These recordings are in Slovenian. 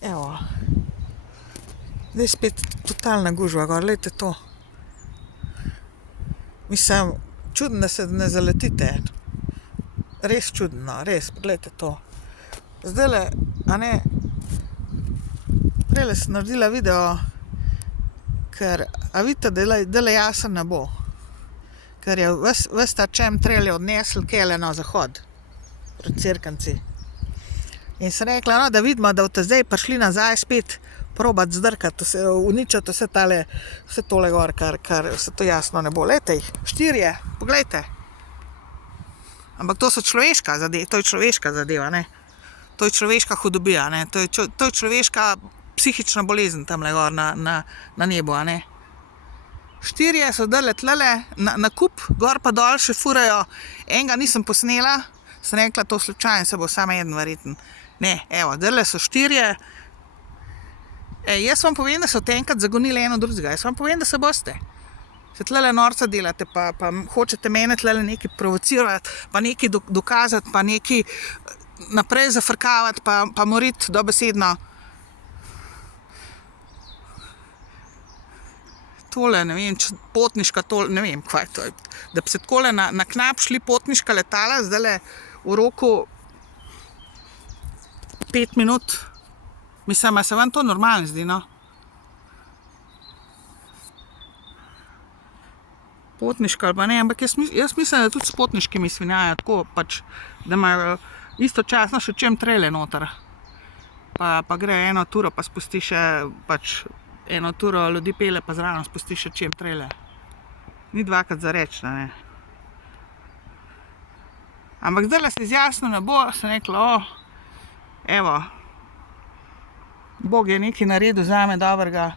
Evo. Zdaj spet totalna gužva gor, gledajte to. Mislim, čudno, da se ne zaletite. Res čudno, res, gledajte to. Zdajle, a ne, prejle sem naredila video, ker, a vidite, dele jasen ne bo. Ker je ves ta chemtrail je odnesel kele na zahod, proti Cerknici. In sem rekla, no, da vidimo, da boste zdaj prišli nazaj spet probat zdrkati, uničiti vse tole gor, kar se to jasno ne bo. Glejte jih, 4, poglejte. Ampak to so človeška zadeva, to je človeška zadeva, ne. To je človeška hudobija, ne. To je človeška psihična bolezen tamle gor na nebu, a ne. 4 so dale tlele, na kup, gor pa dol še furajo. Enega nisem posnela, sem rekla, to slučajno se bo samo eden verjetno. Ne, evo, dale so 4. Jaz vam povem, da so te enkrat zagonili eno drugega. Jaz vam povem, da se boste. Se tlele norca delate, pa hočete mene tlele nekaj provocirati, pa nekaj dokazati, pa nekaj naprej zafrkavati, pa moriti dobesedno. Tole, ne vem, potniška, ne vem, kaj to je. Da bi se takole na knap šli potniška letala, zdajle v roku 5 minut. Mislim, a se vam to normalno zdi, no? Potniška ali pa ne, ampak jaz mislim, da tudi s potniškimi svinjajo tako, pač, da imajo istočasno še chemtraile noter. Pa gre eno turo, pa spusti še, pač, eno turo ljudi pele, pa zraven spusti še chemtraile. Ni dvakrat za reči, ne. Ampak zdajle se izjasno ne bo, sem rekla, evo, Bog je nekaj naredil zame dobrega,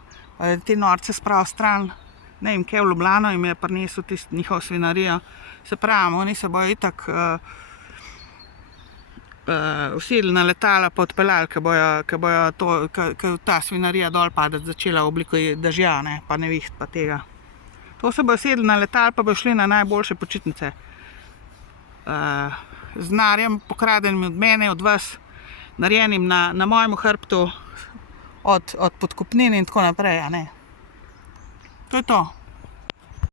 te norce spravil stran, ne vem, kaj v Ljubljano jim je prinesel tisto njihov svinarijo. Se pravim, oni se bojo itak usedli na letala pa odpeljali, ko bojo ta svinarija dol padati začela v obliko dežja, ne, pa neviht pa tega. To se bojo sedli na letal, pa bojo šli na najboljše počitnice. Z denarjem pokradenim od mene, od vas, narejenim na mojemu hrbtu, od podkupnin in tako naprej, a ne. To je to.